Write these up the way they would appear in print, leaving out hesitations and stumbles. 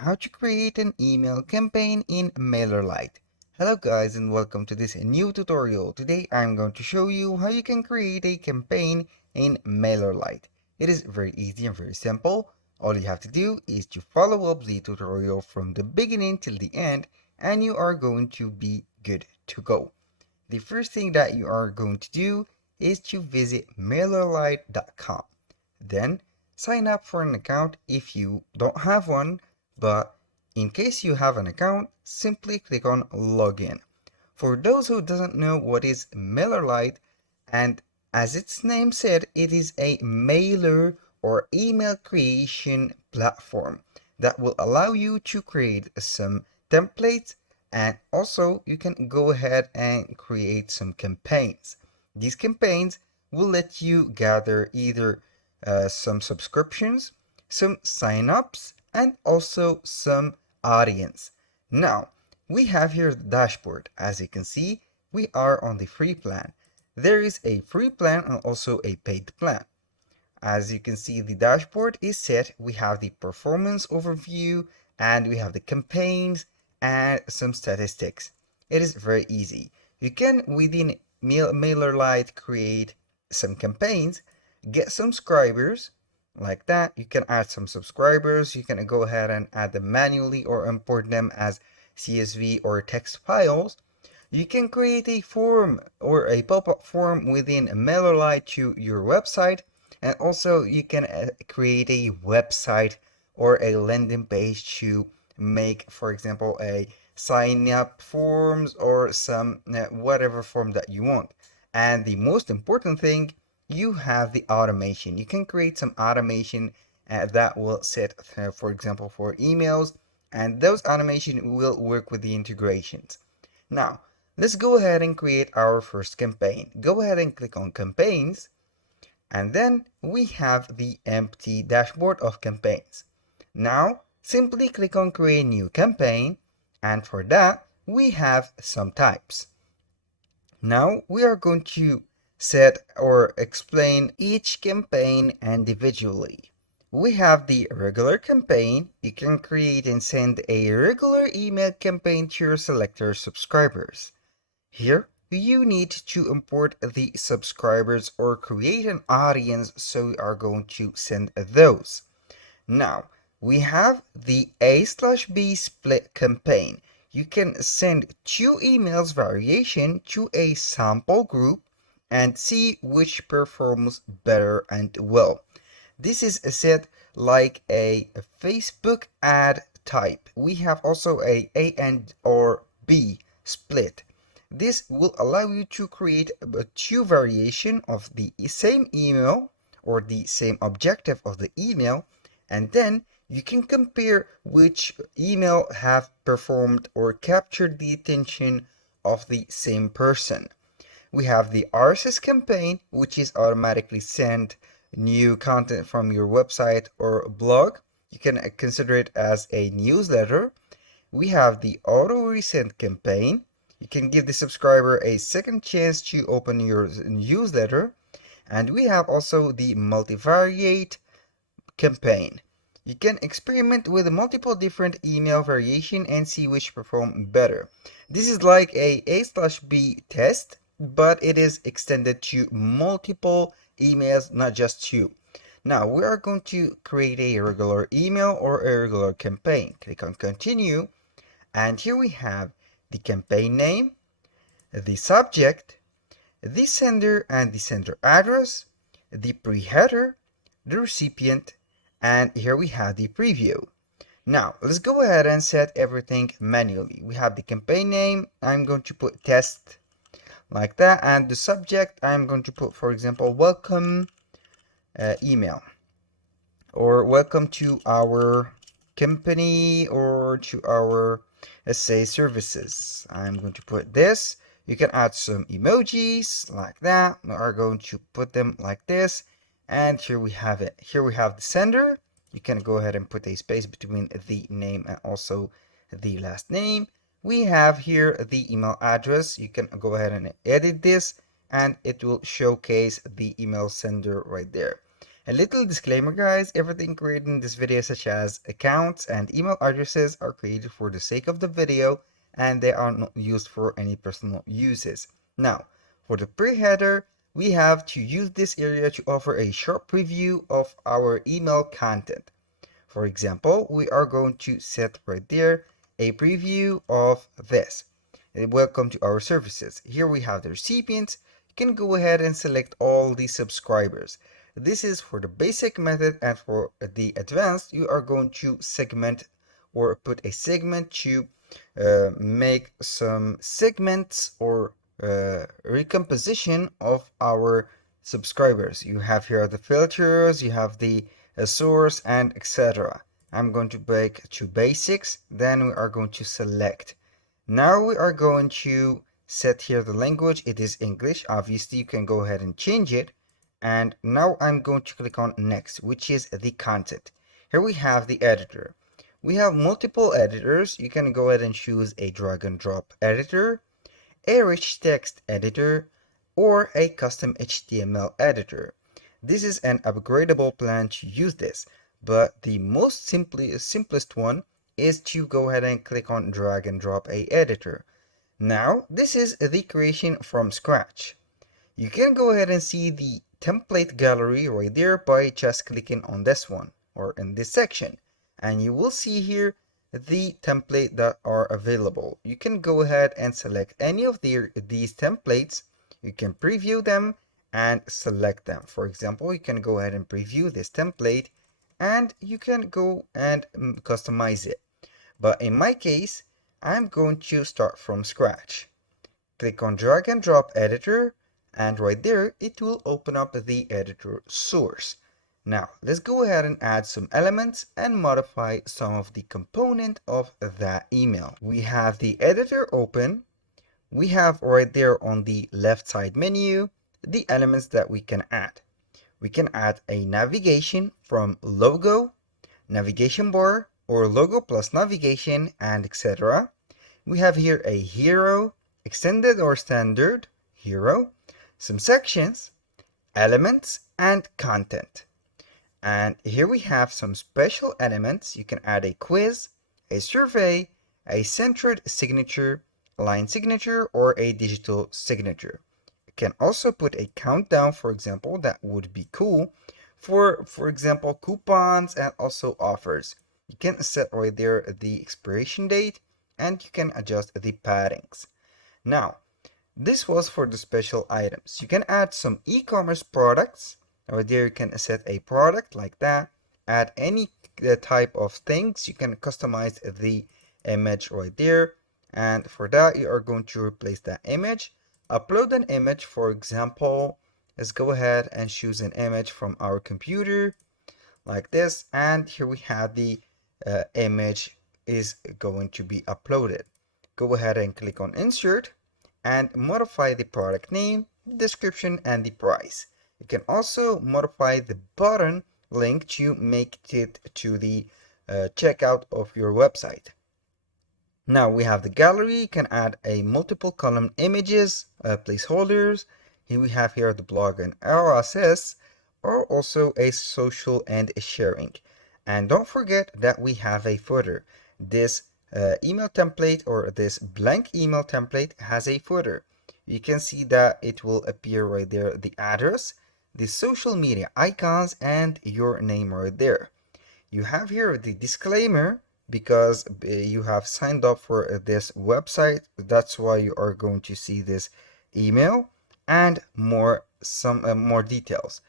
how to create an email campaign in Mailerlite. Hello guys and welcome to this new tutorial. Today I'm going to show you how you can create a campaign in Mailerlite. It is very easy and very simple. All you have to do is to follow up the tutorial from the beginning till the end and you are going to be good to go. The first thing that you are going to do is to visit Mailerlite.com. Then sign up for an account if you don't have one, but in case you have an account, simply click on login. For those who doesn't know what is Mailerlite, and as its name said, it is a mailer or email creation platform that will allow you to create some templates, and also you can go ahead and create some campaigns. These campaigns will let you gather either some subscriptions, some sign-ups, and also some audience. Now, we have here the dashboard. As you can see, we are on the free plan. There is a free plan and also a paid plan. As you can see, the dashboard is set. We have the performance overview and we have the campaigns and some statistics. It is very easy. You can, within Mailerlite, create some campaigns, get some subscribers like that. You can add some subscribers. You can go ahead and add them manually or import them as CSV or text files. You can create a form or a pop-up form within Mailerlite to your website, and also you can create a website or a landing page to make, for example, a sign up forms or some whatever form that you want. And the most important thing, you have the automation. You can create some automation that will set, for example, for emails, and those automation will work with the integrations. Now, let's go ahead and create our first campaign. Go ahead and click on campaigns, and then we have the empty dashboard of campaigns. Now, simply click on create new campaign, and for that, we have some types. Now, we are going to set or explain each campaign individually. We have the regular campaign. You can create and send a regular email campaign to your selector subscribers. Here, you need to import the subscribers or create an audience, so we are going to send those. Now, we have the A/B split campaign. You can send 2 emails variation to a sample group and see which performs better and well. This is set like a Facebook ad type. We have also a and or B split. This will allow you to create 2 variation of the same email or the same objective of the email, and then you can compare which email have performed or captured the attention of the same person. We have the RSS campaign, which is automatically send new content from your website or blog. You can consider it as a newsletter. We have the auto resend campaign. You can give the subscriber a second chance to open your newsletter. And we have also the multivariate campaign. You can experiment with multiple different email variation and see which perform better. This is like a A/B test, but it is extended to multiple emails, not just 2. Now we are going to create a regular email or a regular campaign. Click on continue, and here we have the campaign name, the subject, the sender and the sender address, the pre-header, the recipient, and here we have the preview. Now, let's go ahead and set everything manually. We have the campaign name. I'm going to put test like that, and the subject, I'm going to put, for example, welcome email, or welcome to our company, or to our, let's say, services. I'm going to put this. You can add some emojis like that. We are going to put them like this. And here we have it. Here we have the sender. You can go ahead and put a space between the name and also the last name. We have here the email address. You can go ahead and edit this, and it will showcase the email sender right there. A little disclaimer, guys, everything created in this video, such as accounts and email addresses, are created for the sake of the video and they are not used for any personal uses. Now, for the pre-header, we have to use this area to offer a short preview of our email content. For example, we are going to set right there a preview of this. Welcome to our services. Here we have the recipients. You can go ahead and select all the subscribers. This is for the basic method, and for the advanced, you are going to segment or put a segment to make some segments or recomposition of our subscribers. You have here the filters, you have the source, and etc. I'm going to break to basics, then we are going to select. Now we are going to set here the language. It is English. Obviously, you can go ahead and change it. And now I'm going to click on next, which is the content. Here we have the editor. We have multiple editors. You can go ahead and choose a drag and drop editor, a rich text editor, or a custom HTML editor. This is an upgradable plan to use this, but the most simplest one is to go ahead and click on drag and drop a editor. Now, this is the creation from scratch. You can go ahead and see the template gallery right there by just clicking on this one or in this section, and you will see here the template that are available. You can go ahead and select any of these templates. You can preview them and select them. For example, you can go ahead and preview this template and you can go and customize it. But in my case, I'm going to start from scratch. Click on drag and drop editor, and right there it will open up the editor source. Now let's go ahead and add some elements and modify some of the component of that email. We have the editor open. We have right there on the left side menu the elements that we can add. We can add a navigation from logo, navigation bar, or logo plus navigation, and etc. We have here a hero, extended or standard hero, some sections, elements, and content. And here we have some special elements. You can add a quiz, a survey, a centered signature, line signature, or a digital signature. You can also put a countdown, for example. That would be cool for example, coupons and also offers. You can set right there the expiration date, and you can adjust the paddings. Now, this was for the special items. You can add some e-commerce products. Right there you can set a product like that. Add any type of things. You can customize the image right there. And for that, you are going to replace that image. Upload an image, for example. Let's go ahead and choose an image from our computer like this. And here we have the image is going to be uploaded. Go ahead and click on insert and modify the product name, description, and the price. You can also modify the button link to make it to the checkout of your website. Now we have the gallery. You can add a multiple column images, placeholders. Here we have here the blog and RSS, or also a social and a sharing. And don't forget that we have a footer. This email template, or this blank email template, has a footer. You can see that it will appear right there, the address, the social media icons, and your name right there. You have here the disclaimer because you have signed up for this website. That's why you are going to see this email and some more details.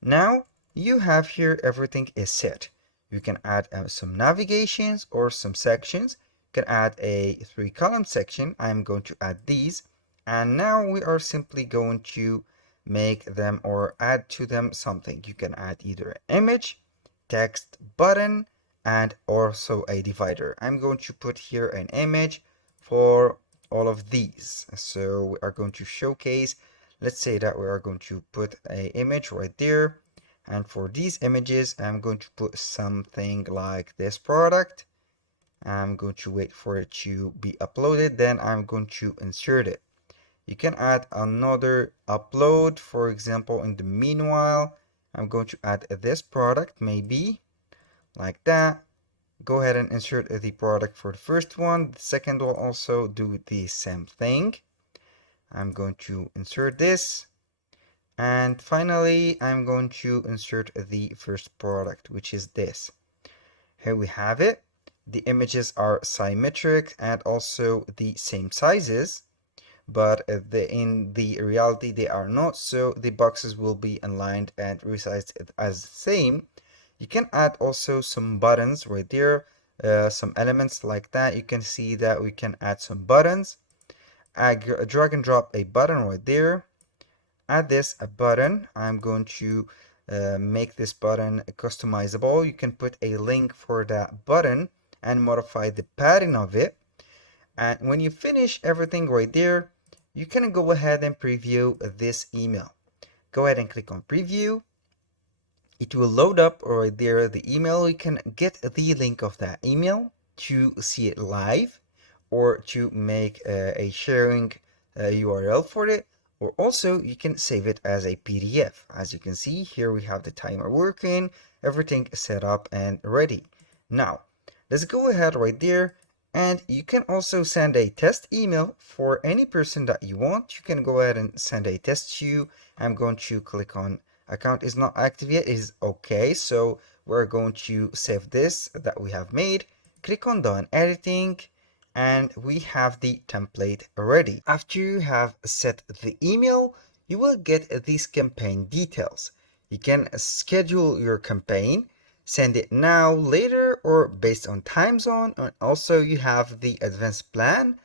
Now you have here everything is set. You can add some navigations or some sections. You can add a 3-column section. I'm going to add these, and now we are simply going to make them or add to them something. You can add either an image, text, button, and also a divider. I'm going to put here an image for all of these. So we are going to showcase, let's say that we are going to put an image right there. And for these images, I'm going to put something like this product. I'm going to wait for it to be uploaded. Then I'm going to insert it. You can add another upload, for example, in the meanwhile, I'm going to add this product, maybe like that. Go ahead and insert the product for the first one. The second will also do the same thing. I'm going to insert this. And finally, I'm going to insert the first product, which is this. Here we have it. The images are symmetric and also the same sizes, but in the reality they are not, so the boxes will be aligned and resized as the same. You can add also some buttons right there, some elements like that. You can see that we can add some buttons. Drag and drop a button right there. Add this a button. I'm going to make this button customizable. You can put a link for that button and modify the pattern of it. And when you finish everything right there, you can go ahead and preview this email. Go ahead and click on preview. It will load up right there the email. You can get the link of that email to see it live, or to make a sharing URL for it, or also you can save it as a PDF. As you can see here, we have the timer working, everything set up and ready. Now let's go ahead right there, and you can also send a test email for any person that you want. You can go ahead and send a test to. I'm going to click on account is not active yet, is okay, so we're going to save this that we have made. Click on done editing, and we have the template ready. After you have set the email, you will get these campaign details. You can schedule your campaign, send it now, later, or based on time zone, and also you have the advanced plan,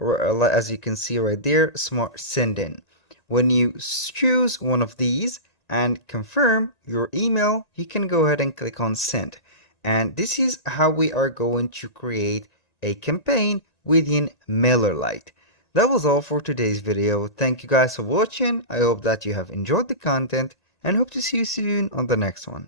or as you can see right there, smart send-in. When you choose one of these and confirm your email, you can go ahead and click on send. And this is how we are going to create a campaign within Mailerlite. That was all for today's video. Thank you guys for watching. I hope that you have enjoyed the content and hope to see you soon on the next one.